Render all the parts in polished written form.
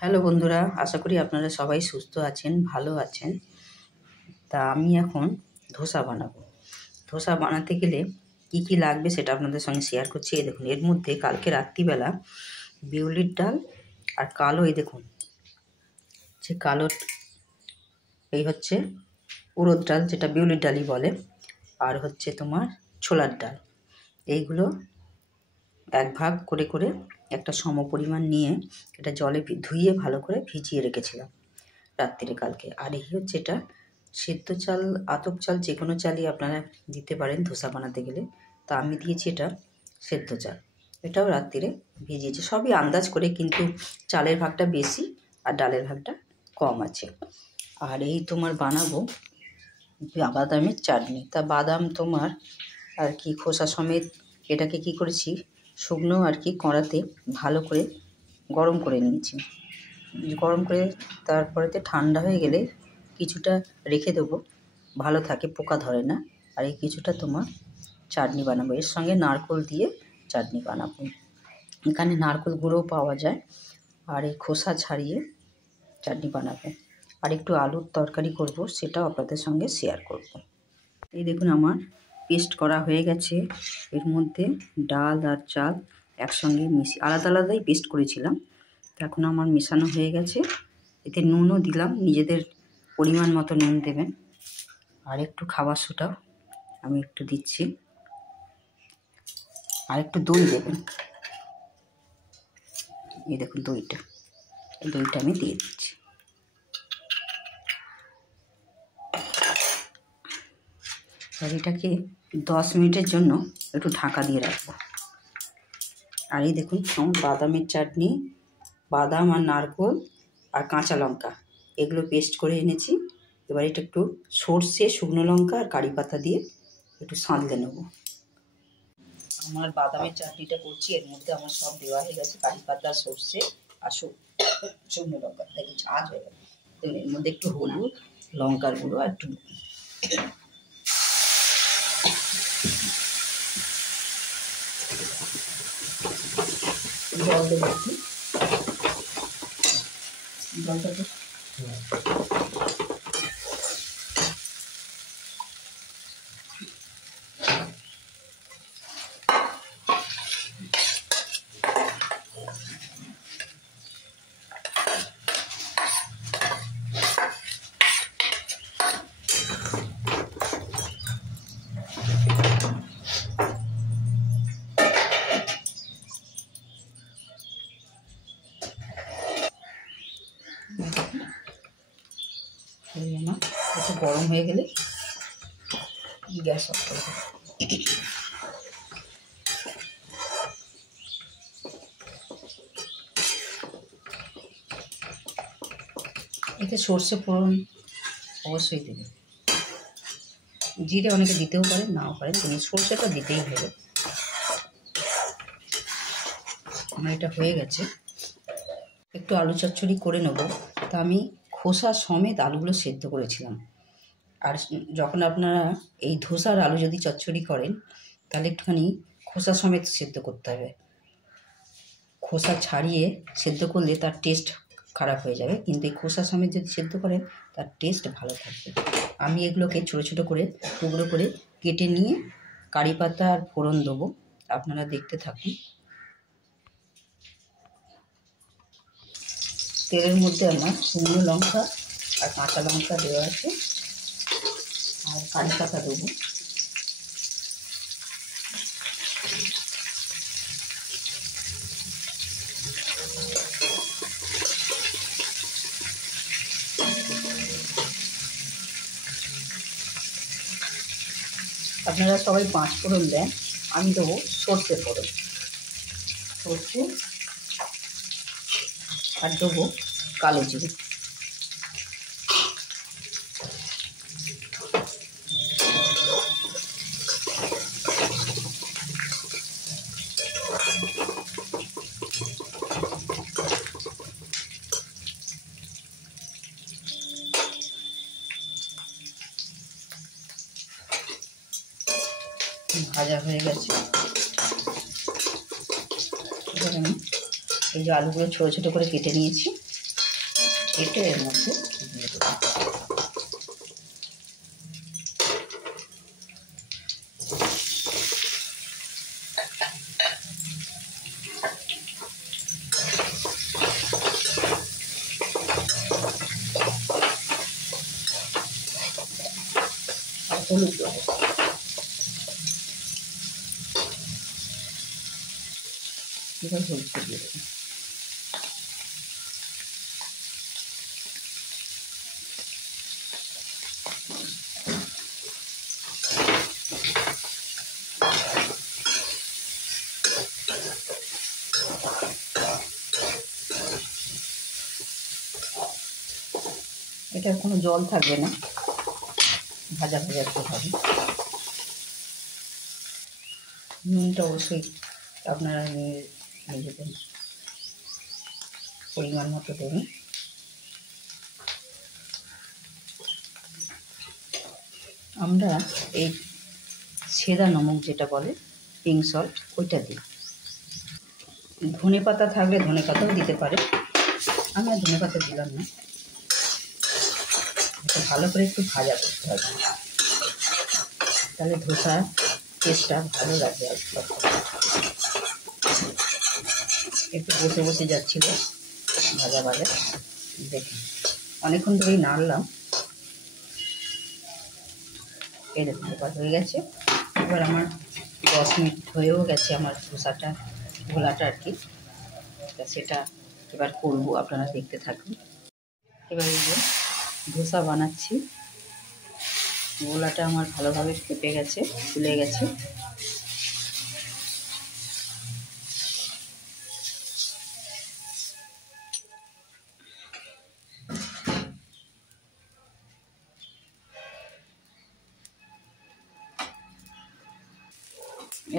Hello বন্ধুরা, আশা করি আপনারা সবাই সুস্থ আছেন, ভালো আছেন। তা আমি এখন ধোসা বানাবো। ধোসা বানাতে গেলে কি কি লাগবে সেটা আপনাদের সঙ্গে শেয়ার করছি। এই দেখুন, এর মধ্যে কালকে রাত্রিবেলা বিউলির ডাল আর কালো, এই দেখুন যে কালো, এই হচ্ছে উড়দ ডাল, যেটা বিউলির ডালই বলে, আর হচ্ছে তোমার ছোলার ডাল। এইগুলো এক ভাগ করে করে একটা সম পরিমাণ নিয়ে এটা জলে ধুয়ে ভালো করে ভিজিয়ে রেখেছিলাম রাত্রিরে কালকে। আর এই হচ্ছে এটা সেদ্ধ চাল, আতপ চাল, যে কোনো চালই আপনারা দিতে পারেন ধোসা বানাতে গেলে। তা আমি দিয়েছি এটা সেদ্ধ চাল, এটাও রাত্রিরে ভিজিয়েছি। সবই আন্দাজ করে, কিন্তু চালের ভাগটা বেশি আর ডালের ভাগটা কম আছে। আর এই তোমার বানাবো বাদামের চাটনি। তা বাদাম তোমার আর কি খোসা সমেত এটাকে কি করেছি, শুকনো আর কি কড়াতে ভালো করে গরম করে নিয়েছি। গরম করে তারপরেতে ঠান্ডা হয়ে গেলে কিছুটা রেখে দেবো, ভালো থাকে, পোকা ধরে না। আর এই কিছুটা তোমার চাটনি বানাবো, এর সঙ্গে নারকেল দিয়ে চাটনি বানাবো। এখানে নারকেল গুঁড়োও পাওয়া যায়। আর এই খোসা ছাড়িয়ে চাটনি বানাবো। আর একটু আলুর তরকারি করব, সেটাও আপনাদের সঙ্গে শেয়ার করব। এই দেখুন আমার পেস্ট করা হয়ে গেছে। এর মধ্যে ডাল আর চাল একসঙ্গে মিশিয়ে আলাদা আলাদাই পেস্ট করেছিলাম। এখন আমার মেশানো হয়ে গেছে। এতে নুনও দিলাম, নিজেদের পরিমাণ মতো নুন দেবেন। আর একটু খাবার সোডাও আমি একটু দিচ্ছি, আর একটু দই দেবেন। এই দেখুন দইটা আমি দিয়ে দিচ্ছি। আর এটাকে 10 মিনিটের জন্য একটু ঢাকা দিয়ে রাখবো। আর এই দেখুন আমার বাদামের চাটনি, বাদাম আর নারকেল আর কাঁচা লঙ্কা এগুলো পেস্ট করে এনেছি। এবার এটা একটু সর্ষে, শুকনো লঙ্কা আর কারি পাতা দিয়ে একটু সাঁতলে নেব। আমার বাদামের চাটনিটা করছি, এর মধ্যে আমার সব দেওয়া হয়ে গেছে, কারি পাতা, সর্ষে আর শুকনো লঙ্কা। দেখুন ঝাঁঝ হয়ে গেছে। এর মধ্যে একটু হলুদ, লঙ্কার গুঁড়ো আর একটু জল দেবো, একটু জলটা তো আমার একটু গরম হয়ে গেলে গ্যাস অফ করে দেবো। এতে সর্ষে ফোড়ন অবশ্যই দেবে, জিরে অনেকে দিতেও পারেন, নাও পারেন, কিন্তু সর্ষেটা দিতেই হবে। আমার এটা হয়ে গেছে, একটু আলু চচ্চড়ি করে নেবো। তা আমি খোসা সমেত আলুগুলো সেদ্ধ করেছিলাম। আর যখন আপনারা এই ধোসার আলু যদি চচ্চড়ি করেন, তাহলে একটুখানি খোসা সমেত সেদ্ধ করতে হবে। খোসা ছাড়িয়ে সেদ্ধ করলে তার টেস্ট খারাপ হয়ে যাবে, কিন্তু এই খোসা সমেত যদি সেদ্ধ করেন তার টেস্ট ভালো থাকবে। আমি এগুলোকে ছোটো ছোটো করে টুকরো করে কেটে নিয়ে কারি পাতা আর ফোড়ন দেবো, আপনারা দেখতে থাকুন। তেলের মধ্যে আমার শুকনো লঙ্কা আর কাঁচা লঙ্কা দেওয়া আছে, আর কারি পাতা দেবো। আপনারা সবাই 5 ফোড়ন দেন, আমি দেবো সর্ষে ফোড়ন, সর্ষে আর দেবো কালো জিরে। ভাজা হয়ে গেছে। এবার আমি এই যে আলুগুলো ছোটো ছোটো করে কেটে নিয়েছি, এটা এর মধ্যে দিয়ে দেবো। আর হলুদ দেবো। এবার হলুদটা দিয়ে দেবো। এটার কোনো জল থাকবে না, ভাজা ভাজা একটু হবে। নুনটা অবশ্যই আপনারা নিজেদের পরিমাণ মতো দেবেন। আমরা এই সেদা নমক যেটা বলে পিঙ্ক সল্ট, ওইটা দিই। ধনে পাতা থাকলে ধনে পাতাও দিতে পারে, আমি আর ধনে পাতা দিলাম না। এটা ভালো করে একটু ভাজা করতে হবে, তাহলে ধোসার টেস্টটা ভালো লাগবে। একটু বসে বসে যাচ্ছিলো ভাজা ভাজা, দেখুন অনেকক্ষণ ধরেই নাড়লাম। এই দেখুন এবার হয়ে গেছে। এবার আমার 10 মিনিট হয়েও গেছে আমার ধোসাটা, ঘোলাটা আর কি। তা সেটা এবার করবো, আপনারা দেখতে থাকুন। এবার এই যে ধোসা বানাচ্ছি, গোলাটা আমার ভালোভাবে ফেটে গেছে, ফুলে গেছে।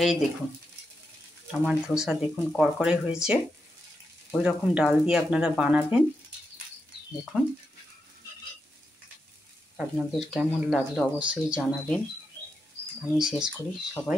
এই দেখুন আমার ধোসা দেখুন কড়কড়ে হয়েছে। ওই রকম ডাল দিয়ে আপনারা বানাবেন। দেখুন আপনাদের কেমন লাগলো অবশ্যই জানাবেন। আমি শেষ করি। সবাই